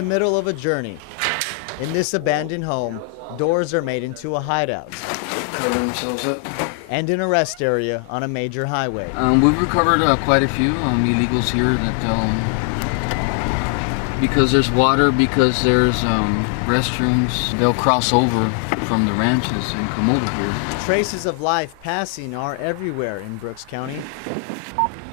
the middle of a journey. In this abandoned home, doors are made into a hideout. Cover themselves up. And an arrest area on a major highway. We've recovered quite a few illegals here that, because there's water, because there's restrooms, they'll cross over from the ranches and come over here. Traces of life passing are everywhere in Brooks County.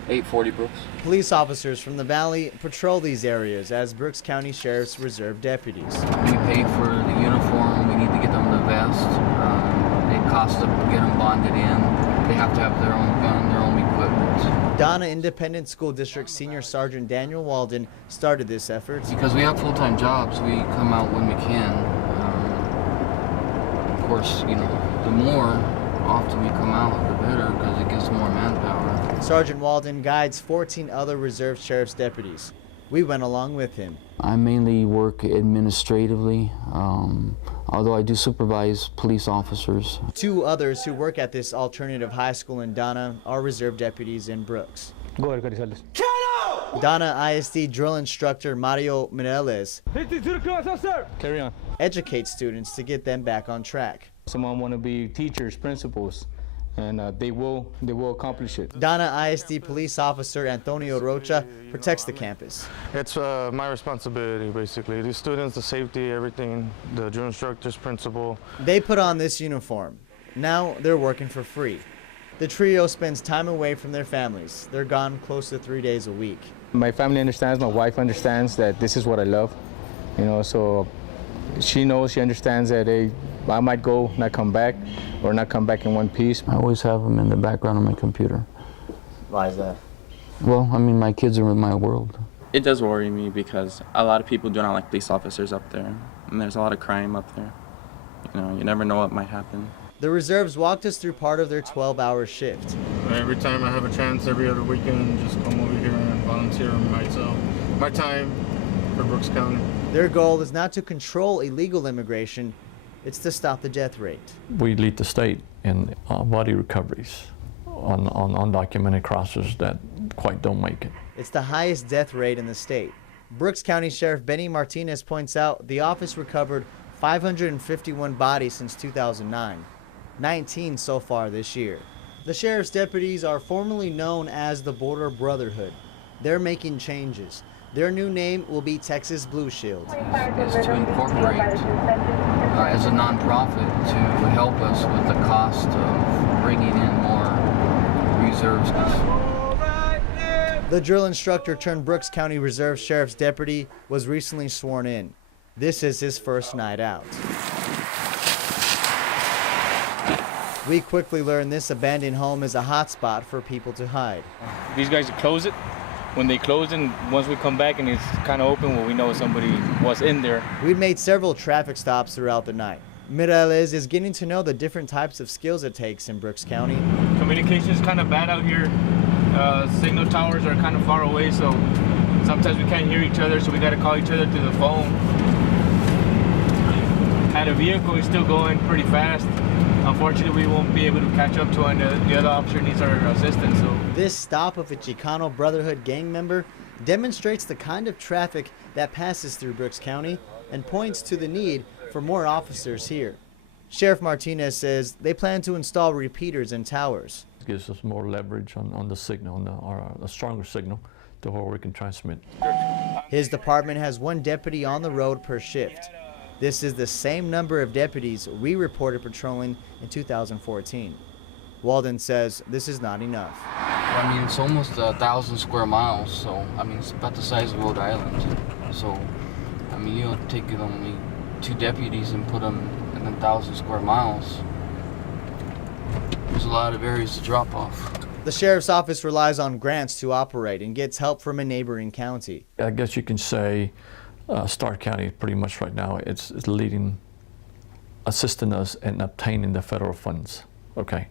840 Brooks. Police officers from the valley patrol these areas as Brooks County Sheriff's Reserve deputies. We pay for the uniform, we need to get them the vest. It costs to get them bonded in. They have to have their own gun, their own equipment. Donna Independent School District Senior Sergeant Daniel Walden started this effort. Because we have full-time jobs, we come out when we can. Of course, you know, the more often we come out, the better, because it gives more manpower. Sergeant Walden guides 14 other Reserve Sheriff's deputies. We went along with him. I mainly work administratively, although I do supervise police officers. 2 others who work at this alternative high school in Donna are Reserve deputies in Brooks. Go ahead. Donna ISD drill instructor Mario Mireles Carry on. educates students to get them back on track. Someone want to be teachers, principals, and they will accomplish it. Donna ISD police officer Antonio Rocha protects the campus. It's my responsibility, basically. The students, the safety, everything, the drill instructors, principal. They put on this uniform. Now they're working for free. The trio spends time away from their families. They're gone close to 3 days a week. My family understands, my wife understands that this is what I love, you know, so she knows, she understands that I might go, not come back, or not come back in one piece. I always have them in the background of my computer. Why is that? Well, I mean, my kids are in my world. It does worry me because a lot of people do not like police officers up there, and there's a lot of crime up there. You know, you never know what might happen. The reserves walked us through part of their 12-hour shift. Every time I have a chance, every other weekend, just come over here and volunteer my time for Brooks County. Their goal is not to control illegal immigration, it's to stop the death rate. We lead the state in body recoveries on undocumented crossers that quite don't make it. It's the highest death rate in the state. Brooks County Sheriff Benny Martinez points out the office recovered 551 bodies since 2009, 19 so far this year. The sheriff's deputies are formally known as the Border Brotherhood. They're making changes. Their new name will be Texas Blue Shield. Is to incorporate as a nonprofit to help us with the cost of bringing in more reserves. The drill instructor turned Brooks County Reserve Sheriff's deputy was recently sworn in. This is his first night out. We quickly learned this abandoned home is a hot spot for people to hide. These guys close it. When they close it, once we come back and it's kind of open, well, we know somebody was in there. We'd made several traffic stops throughout the night. Mireles is getting to know the different types of skills it takes in Brooks County. Communication is kind of bad out here. Signal towers are kind of far away, so sometimes we can't hear each other, so we got to call each other through the phone. And the vehicle is still going pretty fast. Unfortunately, we won't be able to catch up to it, and the other officer needs our assistance. So this stop of a Chicano Brotherhood gang member demonstrates the kind of traffic that passes through Brooks County and points to the need for more officers here. Sheriff Martinez says they plan to install repeaters in towers. It gives us more leverage on the signal, or a stronger signal to where we can transmit. His department has 1 deputy on the road per shift. This is the same number of deputies we reported patrolling in 2014. Walden says this is not enough. I mean, it's almost 1,000 square miles, so I mean, it's about the size of Rhode Island. So, I mean, you don't take only 2 deputies and put them in 1,000 square miles. There's a lot of areas to drop off. The sheriff's office relies on grants to operate and gets help from a neighboring county. I guess you can say Stark County pretty much right now it's leading, assisting us in obtaining the federal funds, okay,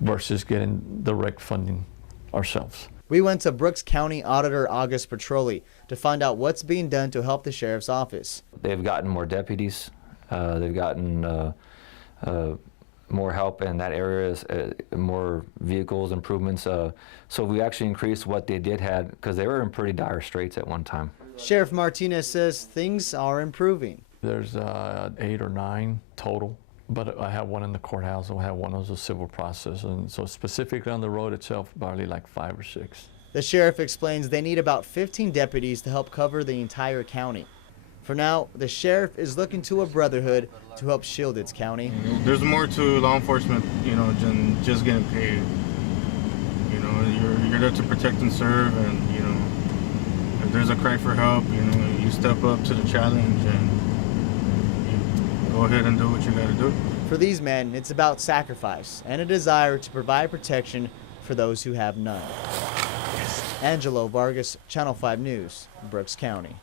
versus getting direct funding ourselves. We went to Brooks County Auditor August Petroli to find out what's being done to help the sheriff's office. They've gotten more deputies, they've gotten more help in that area, more vehicles, improvements. So we actually increased what they had, because they were in pretty dire straits at one time. Sheriff Martinez says things are improving. There's 8 or 9 total, but I have one in the courthouse, I have one as a civil process, and so specifically on the road itself, probably like 5 or 6. The sheriff explains they need about 15 deputies to help cover the entire county. For now, the sheriff is looking to a brotherhood to help shield its county. There's more to law enforcement, than just getting paid. You're there to protect and serve, and if there's a cry for help, you step up to the challenge and you go ahead and do what you got to do. For these men, it's about sacrifice and a desire to provide protection for those who have none. Angelo Vargas, Channel 5 News, Brooks County.